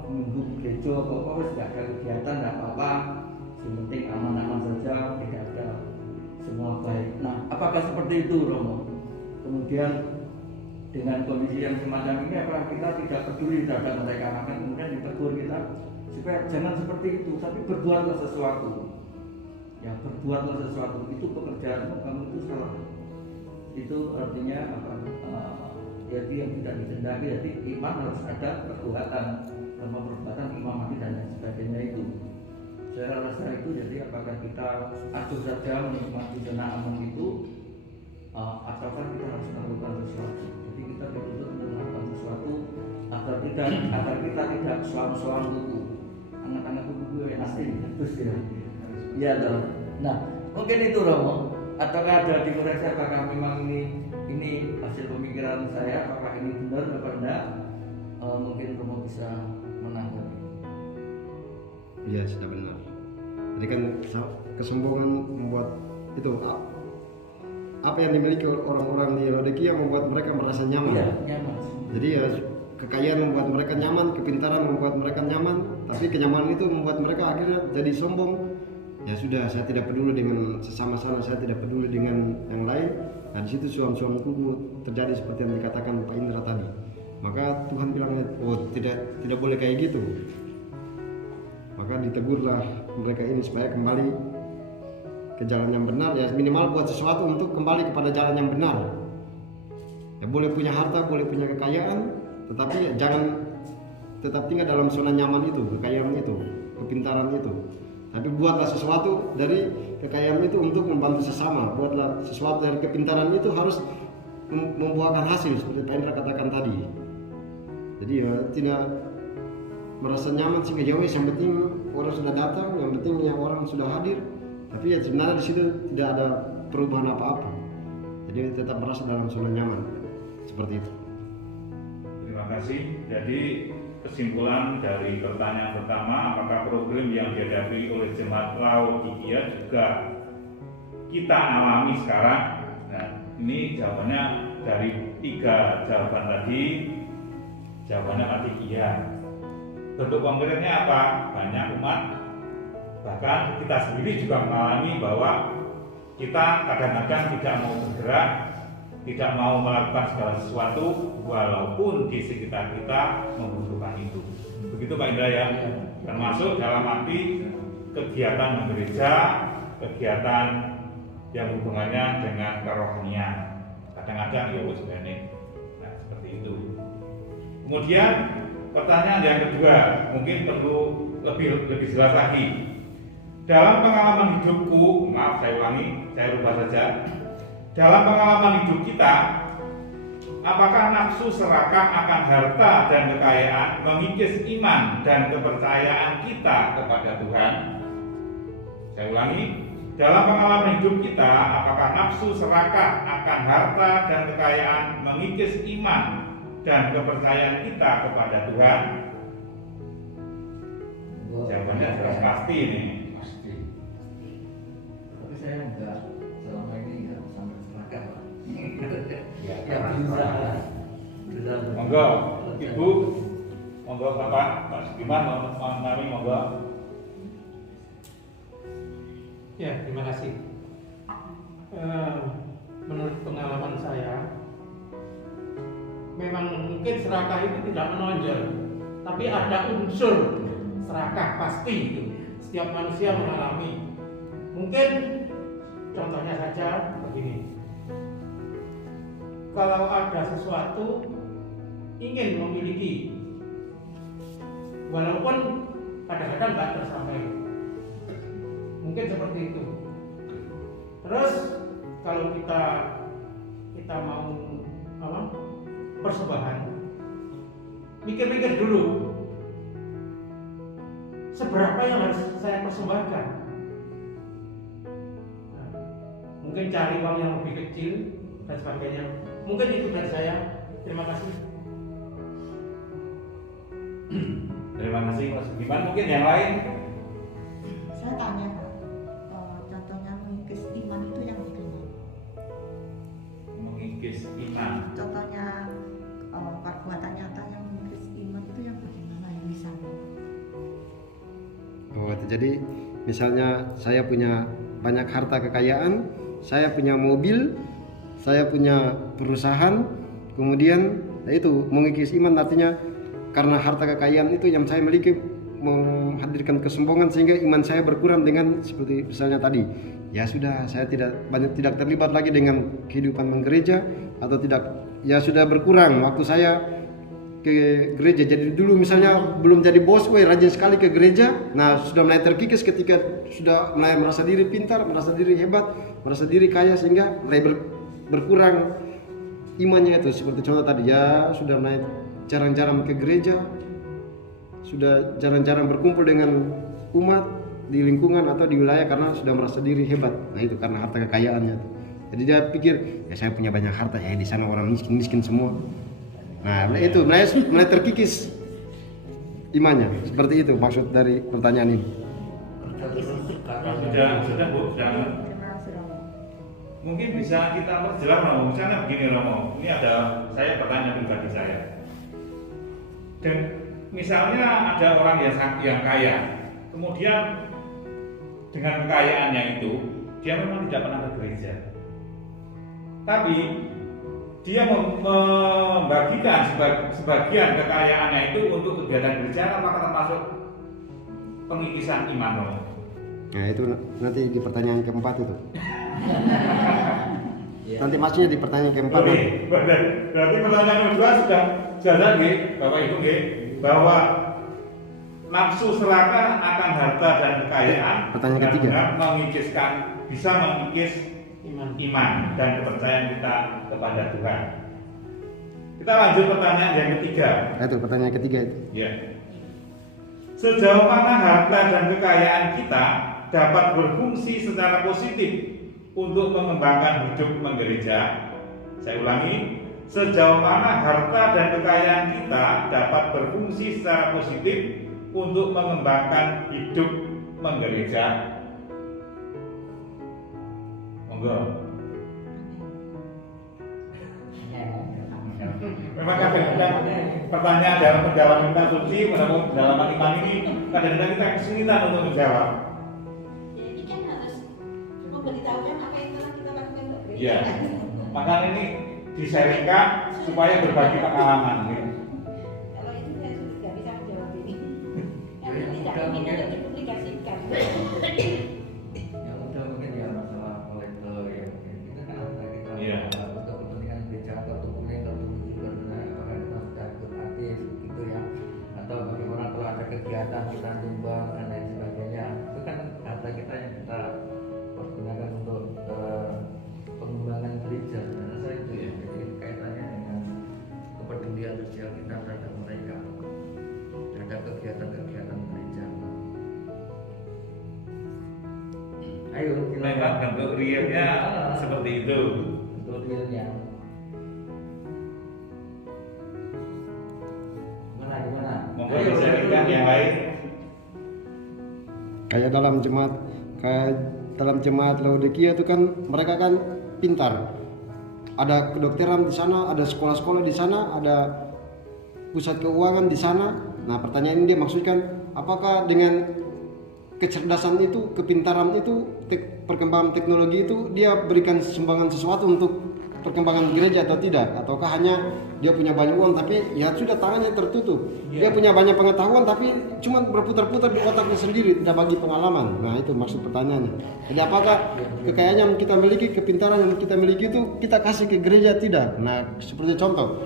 minggu di gereja pokoknya tidak ada kegiatan, tidak apa-apa. Yang penting aman-aman saja, tidak ada, semua baik. Nah, apakah seperti itu Romo? Kemudian dengan kondisi yang semacam ini, apakah kita tidak peduli terhadap mereka? Maka kemudian ditegur kita supaya jangan seperti itu, tapi berbuatlah sesuatu. Ya, berbuatlah sesuatu, itu pekerjaanmu, kamu itu salah. Itu artinya apa? Jadi yang tidak dikehendaki, jadi iman harus ada perbuatan, sama perbuatan imam mati dan lain sebagainya itu. Saya rasa itu, jadi apakah kita acuh saja menikmati zona aman itu, ataukah kita harus melakukan sesuatu? Jadi kita betul-betul untuk melakukan sesuatu agar kita tidak suam-suam kuku. Anak-anak kuku yang asli, terus ya. Iya dong. Nah, mungkin itu Romo. Ataukah ada dikoreksi apakah memang ini hasil pemikiran saya, apakah ini benar atau tidak? Mungkin Romo bisa menanggapi. Iya, sudah benar. Jadi kan kesombongan membuat itu apa yang dimiliki orang-orang di Laodikia membuat mereka merasa nyaman. Iya, nyaman. Jadi ya kekayaan membuat mereka nyaman, kepintaran membuat mereka nyaman, tapi kenyamanan itu membuat mereka akhirnya jadi sombong. Ya sudah, saya tidak peduli dengan sesama sana, saya tidak peduli dengan yang lain. Nah di situ suam-suam kuku terjadi seperti yang dikatakan Pak Indra tadi. Maka Tuhan bilang, oh tidak boleh kayak gitu. Maka ditegurlah mereka ini supaya kembali ke jalan yang benar. Ya minimal buat sesuatu untuk kembali kepada jalan yang benar. Ya boleh punya harta, boleh punya kekayaan, tetapi ya, jangan tetap tinggal dalam zona nyaman itu, kekayaan itu, kepintaran itu. Tapi buatlah sesuatu dari kekayaan itu untuk membantu sesama. Buatlah sesuatu dari kepintaran itu harus membuahkan hasil seperti Pak Indra katakan tadi. Jadi ya tidak merasa nyaman sehingga jauh, yang penting orang sudah datang, yang penting yang orang sudah hadir. Tapi ya sebenarnya di situ tidak ada perubahan apa-apa. Jadi tetap merasa dalam zona nyaman seperti itu. Terima kasih. Jadi kesimpulan dari pertanyaan pertama, apakah problem yang dihadapi oleh jemaat Laodikia juga kita alami sekarang? Nah, ini jawabannya dari 3 jawaban tadi, jawabannya pasti iya. Bentuk konkretnya apa? Banyak umat, bahkan kita sendiri juga mengalami bahwa kita kadang-kadang tidak mau bergerak, tidak mau melakukan segala sesuatu walaupun di sekitar kita membutuhkan itu. Begitu Pak Indra ya. Termasuk dalam arti kegiatan gereja, kegiatan yang hubungannya dengan kerohanian. Kadang-kadang ya sebenarnya. Nah, seperti itu. Kemudian pertanyaan yang kedua mungkin perlu lebih jelas lagi. Dalam pengalaman hidupku, maaf saya ulangi, saya rubah saja. Dalam pengalaman hidup kita, apakah nafsu serakah akan harta dan kekayaan mengikis iman dan kepercayaan kita kepada Tuhan? Saya ulangi, Dalam pengalaman hidup kita, apakah nafsu serakah akan harta dan kekayaan mengikis iman dan kepercayaan kita kepada Tuhan? Jawabannya jelas pasti ini. Pasti. Tapi saya enggak, selama ini enggak sampai serakah, Pak. Ya, Ya bisa. Monggo, Ibu, monggo Bapak, Pak Sugiman, Mami, monggo. Ya, terima kasih. Menurut pengalaman saya, memang mungkin serakah itu tidak menonjol, tapi ada unsur serakah pasti itu. Setiap manusia mengalami. Mungkin contohnya saja begini. Kalau ada sesuatu ingin memiliki, walaupun kadang-kadang nggak tersampai. Mungkin seperti itu. Terus kalau kita mau persembahan, mikir-mikir dulu seberapa yang harus saya persembahkan. Nah, mungkin cari uang yang lebih kecil dan sebagainya. Mungkin itu dari saya. Terima kasih. Terima kasih Mas Sugiman. Mungkin yang lain? Saya tanya, contohnya mengikis iman itu yang bagaimana? Mengikis iman. Contohnya perbuatan nyata yang mengikis iman itu yang bagaimana yang misalnya? Oh, jadi misalnya saya punya banyak harta kekayaan, saya punya mobil, saya punya perusahaan, kemudian itu mengikis iman, artinya karena harta kekayaan itu yang saya miliki menghadirkan kesombongan sehingga iman saya berkurang dengan seperti misalnya tadi. Ya sudah, saya tidak terlibat lagi dengan kehidupan menggereja atau ya sudah berkurang waktu saya ke gereja. Jadi dulu misalnya belum jadi bos, rajin sekali ke gereja. Nah, sudah mulai terkikis ketika sudah mulai merasa diri pintar, merasa diri hebat, merasa diri kaya, sehingga mulai berkurang imannya itu. Seperti contoh tadi, ya sudah mulai jarang-jarang ke gereja, sudah jarang-jarang berkumpul dengan umat di lingkungan atau di wilayah karena sudah merasa diri hebat. Nah, itu karena harta kekayaannya tuh. Jadi dia pikir, ya saya punya banyak harta, ya di sana orang miskin semua. Nah, itu mulai terkikis imannya. Seperti itu maksud dari pertanyaan ini. Sudah Bu, sudah. Terima kasih Romo. Mungkin bisa kita perjelas Romo. Misalnya begini Romo, ini ada saya pertanyaan pribadi saya. Dan misalnya ada orang yang kaya, kemudian dengan kekayaannya itu dia memang tidak pernah ke gereja, tapi dia membagikan sebagian kekayaannya itu untuk kegiatan gereja, apakah termasuk pengikisan iman Romo? Nah, itu nanti di pertanyaan keempat itu. Nanti maksudnya di pertanyaan keempat. Oke, berarti pertanyaan kedua sudah jelas nggih, Bapak Ibu nggih, bahwa nafsu serakah akan harta dan kekayaan Pertanyaan ketiga. mengikiskan, bisa mengikis iman dan kepercayaan kita kepada Tuhan. Kita lanjut pertanyaan yang ketiga. Itu pertanyaan ketiga itu. Ya. Sejauh mana harta dan kekayaan kita dapat berfungsi secara positif untuk mengembangkan hidup menggereja? Saya ulangi, sejauh mana harta dan kekayaan kita dapat berfungsi secara positif untuk mengembangkan hidup menggereja? Monggo. Memang kadang-kadang pertanyaan dalam penjelasan kita suci, dalam iman ini kadang-kadang kita kesulitan untuk menjawab. Jadi kan harus memberitahukan apa yang telah kita lakukan untuk gereja. Iya. Makanya ini disaringkan supaya berbagi pengalaman. Gitu. Kalau itu saya tidak bisa menjawab ini. Karena Yang tidak mudah ingin mungkin- untuk dipublikasikan. Yang udah mungkin ya masalah kolektor ya, mungkin itu kan harta kita Iya. untuk kepentingan gereja atau tubuhnya atau tubuh karena orang kita sudah ikut aktif gitu ya, atau bagaimana kalau ada kegiatan kita nyumbang dan lain sebagainya, itu kan harta kita yang kita pergunakan untuk pengembangan gereja. Saya rasa itu ya, jadi kaitannya dengan kepedulian sosial kita terhadap mereka, terhadap kegiatan-kegiatan gereja. Ayo silakan. memang bentuk realnya seperti itu. Bentuk realnya. Gimana? Monggo disampaikan yang lain. Kayak dalam jemaat Laodikia itu kan mereka kan pintar. Ada kedokteran di sana, ada sekolah-sekolah di sana, ada pusat keuangan di sana. Nah, pertanyaan ini dia maksudkan apakah dengan kecerdasan itu, kepintaran itu, perkembangan teknologi itu dia berikan sumbangan sesuatu untuk perkembangan gereja atau tidak, ataukah hanya dia punya banyak uang tapi ya sudah tangannya tertutup. Dia punya banyak pengetahuan tapi cuma berputar-putar di otaknya sendiri, tidak bagi pengalaman. Nah, itu maksud pertanyaannya. Jadi apakah kekayaan yang kita miliki, kepintaran yang kita miliki itu kita kasih ke gereja tidak? Nah, seperti contoh,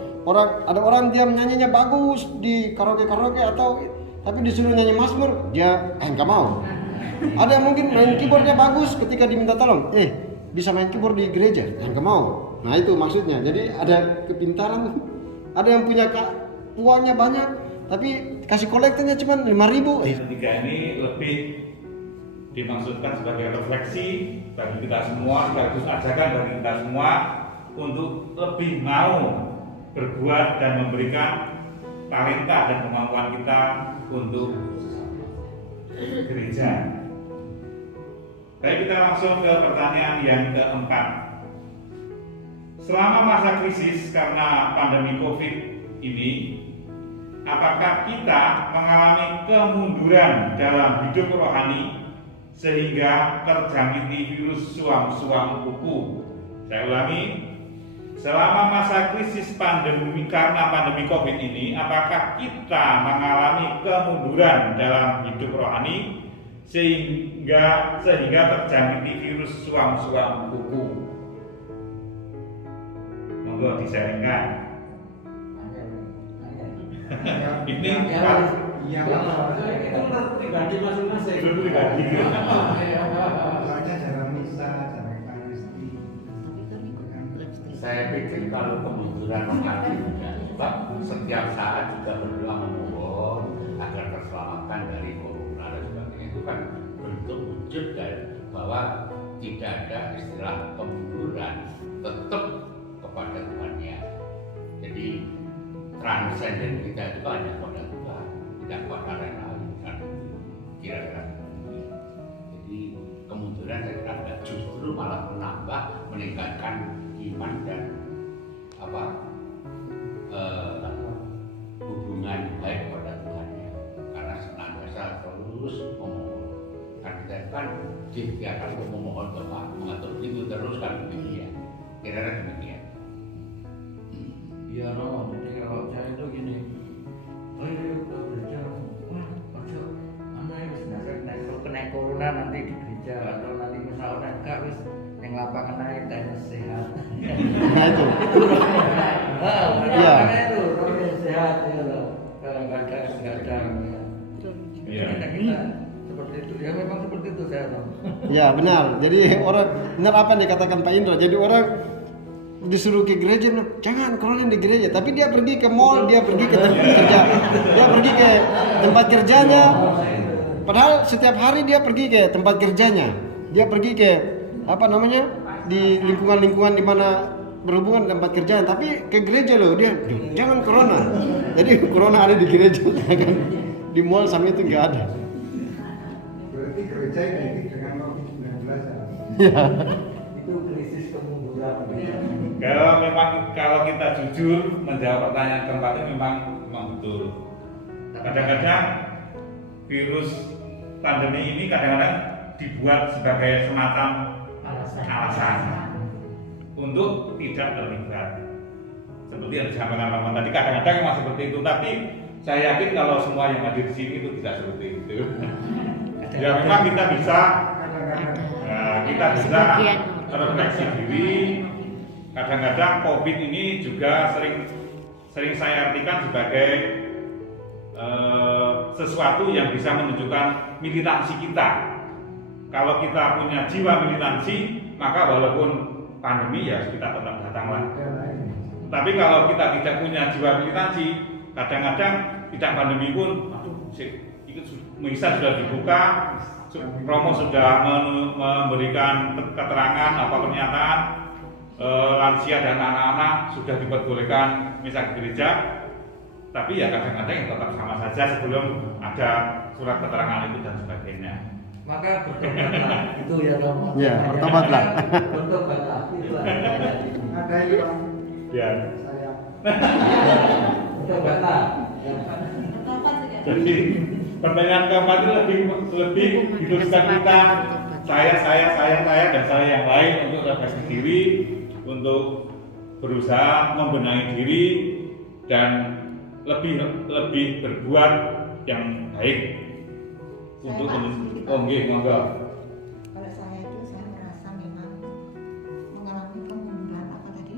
ada orang dia nyanyinya bagus di karaoke atau tapi disuruh nyanyi mazmur dia enggak mau. Ada yang mungkin main keyboardnya bagus, ketika diminta tolong, bisa main keyboard di gereja, enggak mau. Nah, itu maksudnya. Jadi ada kepintaran, ada yang punya uangnya banyak tapi kasih kolektornya cuma 5.000. Tiga ini lebih dimaksudkan sebagai refleksi bagi kita semua, sekaligus ajakan bagi kita semua untuk lebih mau berbuat dan memberikan talenta dan kemampuan kita untuk gereja. Baik, kita langsung ke pertanyaan yang keempat. Selama masa krisis karena pandemi COVID ini, apakah kita mengalami kemunduran dalam hidup rohani sehingga terjangkiti virus suam-suam kuku? Saya ulangi, selama masa krisis pandemi karena pandemi COVID ini, apakah kita mengalami kemunduran dalam hidup rohani sehingga terjangkiti virus suam-suam kuku? Monggo disaringkan. Ini pribadi masing-masing. itu pribadi. Soalnya jarang misa, jarang ekaristi. Saya pikir kalau kemunduran rohani sebab setiap saat juga berdoa memohon agar terselamatkan dari corona dan sebagainya, itu kan bentuk wujud dari bahwa tidak ada istilah kemunduran, tetap kepada Tuhannya. Jadi transenden kita itu hanya kepada Tuhan, tidak kepada lain-lain. Kira-kira jadi kemunduran saya kira justru malah menambah, meningkatkan iman dan hubungan baik kepada Tuhannya, karena senantiasa terus memohon. Kan kita kan dibiarkan untuk memohon Tuhan, mengatur itu terus kan begitu ya. Kira-kira demikian. Iya, no. Jadi kalau saya itu gini, ke gereja, aja, kalau kena corona nanti di gereja atau nanti misalnya enggak wis yang lapangan naik dan sehat. Nah, itu. Iya. Itu rohnya sehat ya loh. Kadang-kadang. Iya. Kita seperti itu. Ya memang seperti itu saya tahu. Ya, benar. Jadi orang benar apa yang dikatakan Pak Indra. Jadi orang disuruh ke gereja, jangan corona di gereja, tapi dia pergi ke mall, dia pergi ke tempat kerja, dia pergi ke tempat kerjanya. Padahal setiap hari dia pergi ke tempat kerjanya, dia pergi ke di lingkungan-lingkungan di mana berhubungan dengan tempat kerjaan, tapi ke gereja loh dia, jangan corona. Jadi corona ada di gereja, kan di mall sama itu nggak ada. Berarti gereja identik dengan COVID-19 Ya. Itu krisis kemunduran. Kalau kita jujur menjawab pertanyaan keempat ini memang betul. Kadang-kadang virus pandemi ini kadang-kadang dibuat sebagai semacam alasan untuk tidak terlibat. Seperti yang disampaikan teman tadi, kadang-kadang memang seperti itu. Tapi saya yakin kalau semua yang hadir di sini itu tidak seperti itu. Ya memang kita bisa refleksi diri. Kadang-kadang COVID ini juga sering saya artikan sebagai sesuatu yang bisa menunjukkan militansi kita. Kalau kita punya jiwa militansi, maka walaupun pandemi ya kita tetap datanglah. Tapi kalau kita tidak punya jiwa militansi, kadang-kadang tidak pandemi pun, itu misa sudah dibuka, Romo sudah memberikan keterangan apa pernyataan lansia dan anak-anak sudah diperbolehkan misa di gereja, tapi ya kadang-kadang tetap sama saja sebelum ada surat keterangan itu dan sebagainya. Maka bertobatlah itu ya Romo. Ya, bertobatlah. Bertobatlah itu aja. Ada ini Pak, Ya. saya Bertobatlah. Jadi pertanyaan keempat itu lebih dituliskan kita saya dan saya yang lain untuk refleksi diri, untuk berusaha membenahi diri dan lebih berbuat yang baik untuk monggo. Kalau saya itu saya merasa memang mengalami kemunduran apa tadi?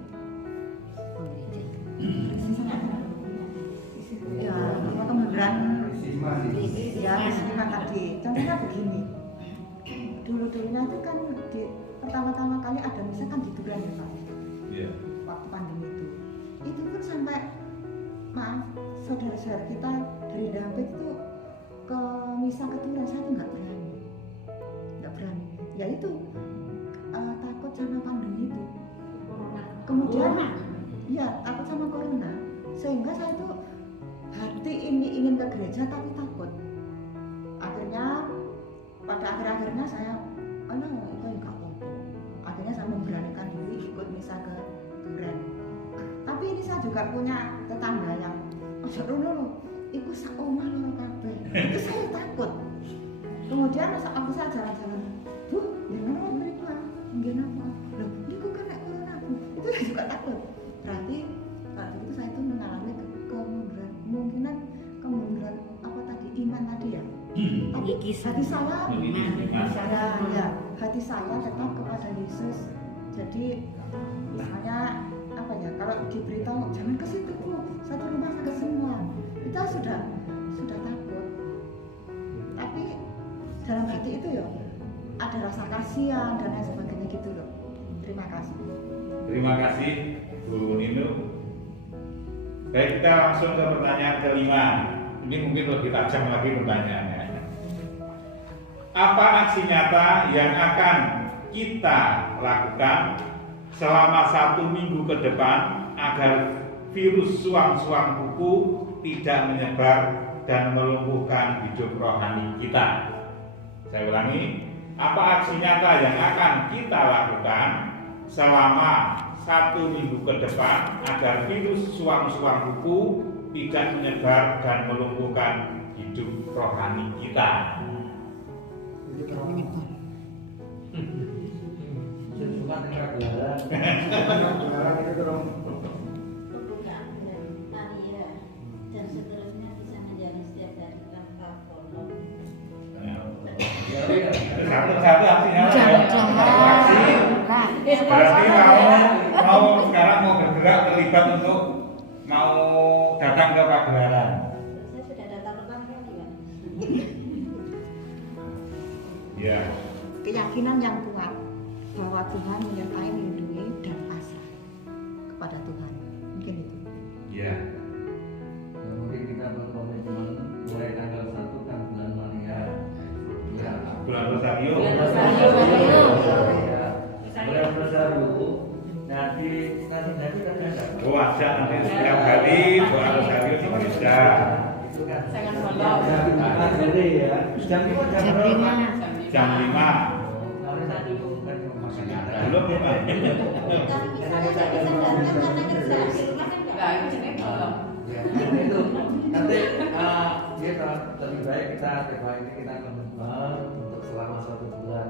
Ya, apa kemunduran? Ya, kemunduran tadi. Contohnya begini. Dulu-dulunya itu kan pertama-tama kali ada misalkan di Duren ya Pak. Iya. Waktu pandemi itu pun sampai maaf saudara-saudara kita dari Dampit itu ke misa ke Duren saya tuh nggak berani, ya itu takut sama pandemi itu. Kemudian ya takut sama corona, sehingga saya tuh hati ini ingin ke gereja tapi takut. Akhirnya pada akhir-akhirnya saya itu nggak apa-apa. Akhirnya saya memberanikan diri ikut misa ke Duren. Tapi ini saya juga punya tetangga yang ojo rono ikut sak omah loro kabeh. Itu saya takut. Kemudian aku saya jalan-jalan, Bu, jangan apa berikan, nggih apa? Loh, niku kan nek corona Bu. Itu saya juga takut. Berarti waktu itu saya itu mengalami kemunduran, kemungkinan kemunduran apa tadi iman tadi ya. Tapi hati saya tetap kepada Yesus. Jadi misalnya apa ya, kalau diberitahu jangan ke situ Bu, satu rumah sakit semua, kita sudah takut. Tapi dalam hati itu ya ada rasa kasihan dan lain sebagainya gitu loh. Terima kasih. Terima kasih Bu Nino. Baik, kita langsung ke pertanyaan kelima. Ini mungkin lebih tajam lagi pertanyaannya. Apa aksi nyata yang akan kita lakukan selama 1 minggu ke depan agar virus suang-suang buku tidak menyebar dan melumpuhkan hidup rohani kita? Saya ulangi, apa aksi nyata yang akan kita lakukan selama 1 minggu ke depan agar virus suang-suang buku tidak menyebar dan melumpuhkan hidup rohani kita? Cuma negara Pembukaan bulan Maria dan seterusnya bisa menjadi setiap hari tanpa bolong. Satu-satu aksinya. Berarti mau sekarang mau bergerak terlibat untuk mau datang ke pagelaran. Saya sudah datang berkali-kali Pak. Ya. Keyakinan yang kuat bahwa Tuhan menyertai, melindungi dan pasrah kepada Tuhan. Mungkin itu. Ya. mungkin kita berkomitmen mulai tanggal 1 kan bulan Maria. Ya. Bulan Rosario. Bulan Rosario. Nanti ada. Oh, ada nanti setiap hari doa Rosario di gereja. Itu kan. Jangan bolong. Jadi ya. Jam 5 jam berapa? Jam 5. Hari Sabtu kan masih ada. Belum ya, Pak? Tapi misalnya saya bisa datang karena kerja di rumah kan nggak Nah, ini bolong. Ya, itu nanti kita lebih baik kita tema ini kita komitmen untuk selama 1 bulan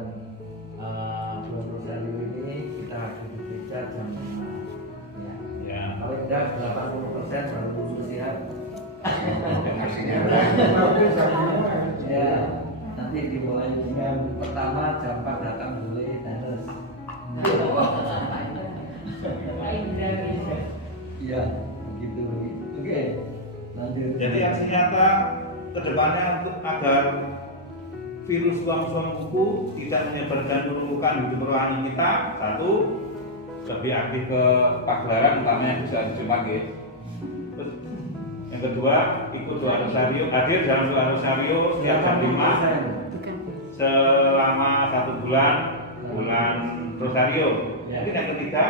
bulan Rosario ini kita hadir di gereja jam 5. Ya. Ya. Kalau tidak 80% baru siap. Ya, nanti dimulai dengan pertama jam 4 datang boleh tenis. Iya, begitu. Oke, lanjut. Jadi aksi nyata kedepannya untuk agar virus suang-suang buku tidak menyebar dan melumpuhkan hidup rohani kita. 1, lebih aktif ke pagelaran, utamanya bisa di Jumat ya. Terus yang kedua, ikut doa Rosario, hadir dalam doa Rosario setiap jam 5. selama 1 bulan, bulan Rosario. Mungkin yang ketiga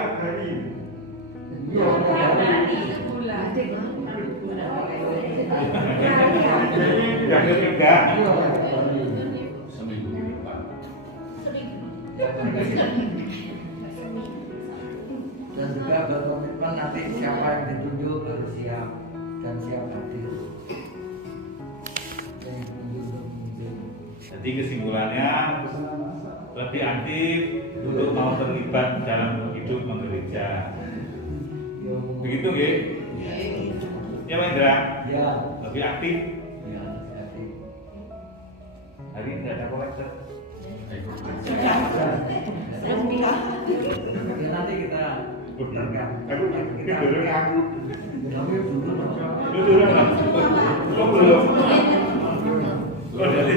yang ketiga seminggu depan. Dan juga berkomitmen nanti siapa yang ditunjuk harus siap dan siap hadir. Yang ditunjuk untuk memimpin. Jadi kesimpulannya lebih aktif untuk mau terlibat dalam hidup menggereja. Begitu nggih? Ya Pak Indra? Ya, Lebih aktif. ya, hadir. Hari ini tidak ada kolektor. Ya, nanti kita putarkan. Aku dulu aku. Kami dulu Lu dulu kan? Kok belum? Kok dari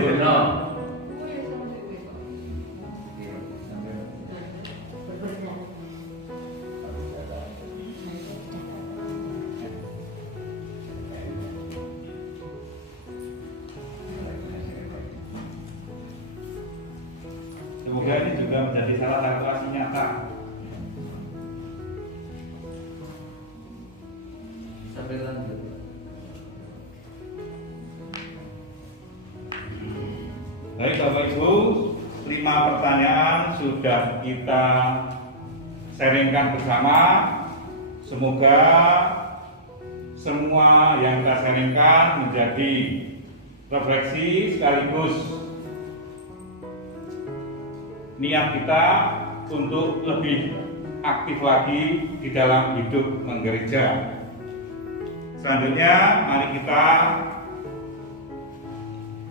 semoga ini juga menjadi salah satu aksi nyata sampai lanjut. Baik Bapak Ibu, 5 pertanyaan sudah kita sharingkan bersama. Semoga semua yang kita sharingkan menjadi refleksi sekaligus niat kita untuk lebih aktif lagi di dalam hidup menggereja. Selanjutnya mari kita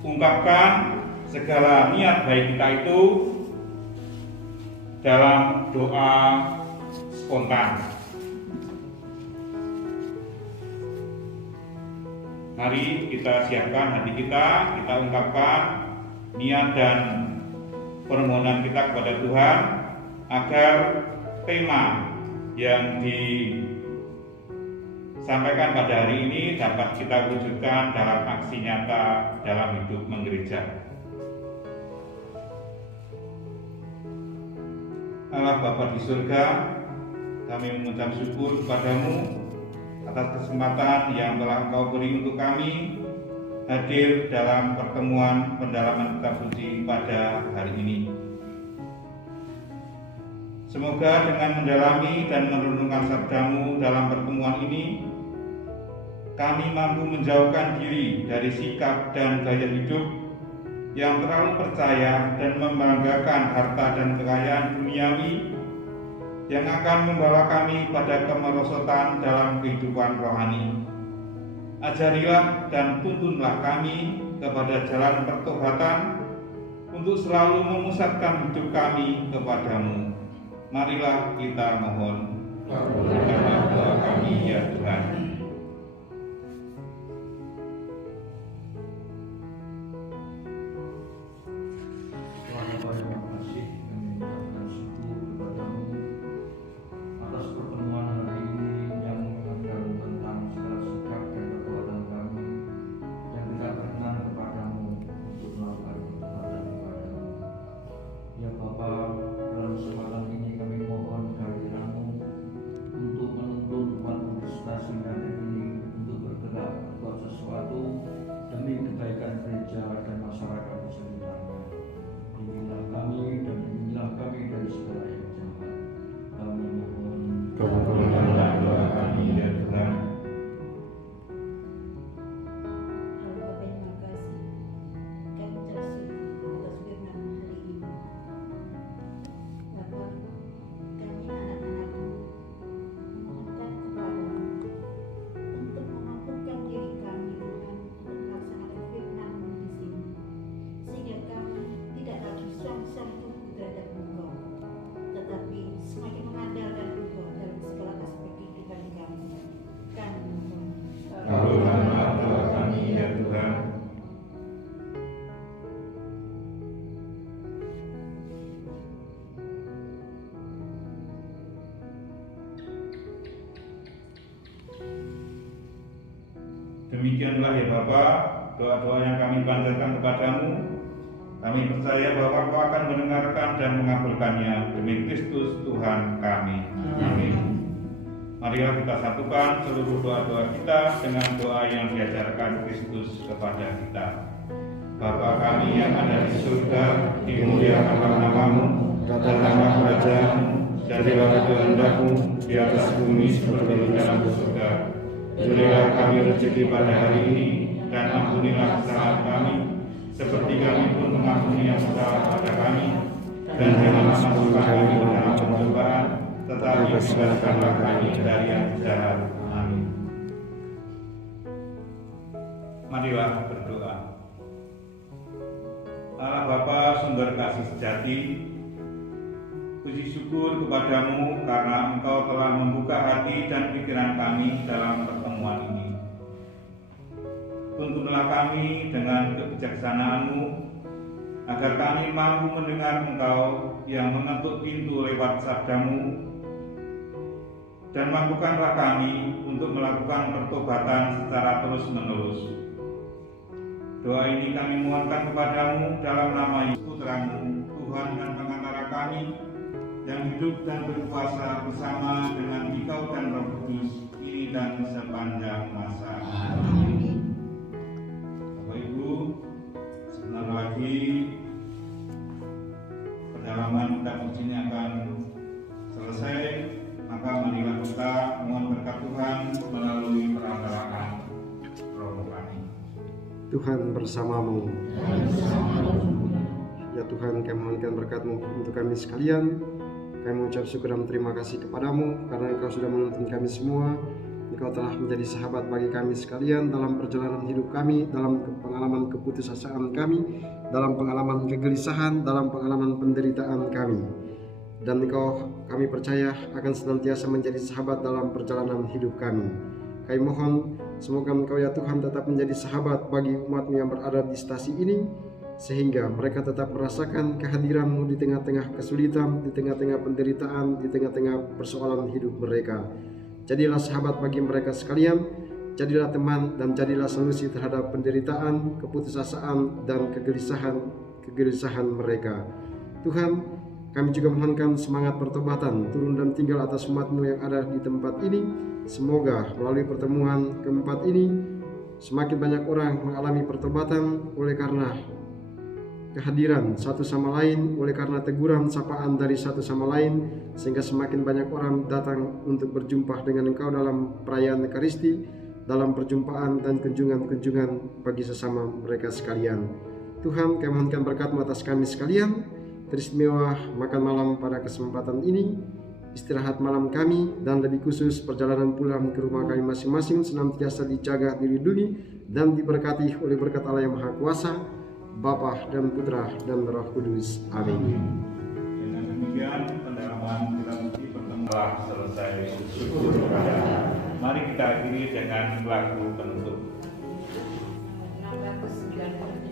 ungkapkan segala niat baik kita itu dalam doa spontan. Mari kita siapkan hati kita ungkapkan niat dan permohonan kita kepada Tuhan agar tema yang disampaikan pada hari ini dapat kita wujudkan dalam aksi nyata dalam hidup menggereja. Allah Bapa di surga, kami mengucap syukur kepadamu atas kesempatan yang telah Engkau beri untuk kami hadir dalam pertemuan pendalaman kitab suci pada hari ini. Semoga dengan mendalami dan merenungkan sabdamu dalam pertemuan ini, kami mampu menjauhkan diri dari sikap dan gaya hidup yang terlalu percaya dan membanggakan harta dan kekayaan duniawi yang akan membawa kami pada kemerosotan dalam kehidupan rohani. Ajarilah dan tuntunlah kami kepada jalan pertobatan untuk selalu memusatkan hidup kami kepadamu. Marilah kita mohon, kabulkanlah doa kami ya Tuhan. Demikianlah ya Bapa, doa-doa yang kami panjatkan kepadamu Kami percaya bahwa Kau akan mendengarkan dan mengabulkannya demi Kristus Tuhan kami. Amin. Marilah kita satukan seluruh doa-doa kita dengan doa yang diajarkan Kristus kepada kita. Bapa kami yang ada di surga, dimuliakanlah namamu, datanglah kerajaanmu, jadilah kehendak-Mu di atas bumi seperti di dalam surga. Berilah kami rezeki pada hari ini, dan ampunilah kesalahan kami, seperti kami pun mengampuni yang bersalah pada kami, dan janganlah masukkan kami ke dalam pencobaan, tetapi bebaskanlah kami dari yang jahat. Amin. Marilah berdoa. Allah Bapa sumber kasih sejati, puji syukur kepadamu karena Engkau telah membuka hati dan pikiran kami dalam pertemuan ini. Tuntunlah kami dengan kebijaksanaan-Mu, agar kami mampu mendengar Engkau yang mengetuk pintu lewat sabda-Mu, dan mampukanlah kami untuk melakukan pertobatan secara terus-menerus. Doa ini kami mohonkan kepadamu dalam nama Yesus Putra-Mu, Tuhan dan Pengantara kami, yang hidup dan berkuasa bersama dengan Engkau dan Roh Kudus, kini dan sepanjang masa. Amin. Bapak Ibu, sebentar lagi pendalaman kitab suci ini akan selesai, maka marilah kita mohon berkat Tuhan melalui perantaraan roh kami. Tuhan bersamamu. Ya Tuhan, kami mohonkan berkat-Mu untuk kami sekalian. Kami mengucap syukur dan terima kasih kepadamu karena Engkau sudah menuntun kami semua. Engkau telah menjadi sahabat bagi kami sekalian dalam perjalanan hidup kami, dalam pengalaman keputusasaan kami, dalam pengalaman kegelisahan, dalam pengalaman penderitaan kami. Dan Engkau, kami percaya, akan senantiasa menjadi sahabat dalam perjalanan hidup kami. Kami mohon semoga Engkau ya Tuhan tetap menjadi sahabat bagi umat-Mu yang berada di stasi ini, sehingga mereka tetap merasakan kehadiran-Mu di tengah-tengah kesulitan, di tengah-tengah penderitaan, di tengah-tengah persoalan hidup mereka. Jadilah sahabat bagi mereka sekalian, jadilah teman dan jadilah solusi terhadap penderitaan, keputusasaan, dan kegelisahan mereka. Tuhan, kami juga mohonkan semangat pertobatan turun dan tinggal atas umat-Mu yang ada di tempat ini. Semoga melalui pertemuan keempat ini semakin banyak orang mengalami pertobatan oleh karena kehadiran satu sama lain, oleh karena teguran sapaan dari satu sama lain, sehingga semakin banyak orang datang untuk berjumpa dengan Engkau dalam perayaan Ekaristi, dalam perjumpaan dan kunjungan-kunjungan bagi sesama mereka sekalian. Tuhan, kami mohonkan berkat-Mu atas kami sekalian, teristimewa makan malam pada kesempatan ini, istirahat malam kami, dan lebih khusus perjalanan pulang ke rumah kami masing-masing senantiasa dijaga, dilindungi, dan diberkati oleh berkat Allah yang Maha Kuasa, Bapa dan Putra dan Roh Kudus. Amin. Dengan demikian pendalaman kitab suci pertemuan telah selesai. Syukur kepada Allah. Mari kita akhiri dengan lagu penutup. 609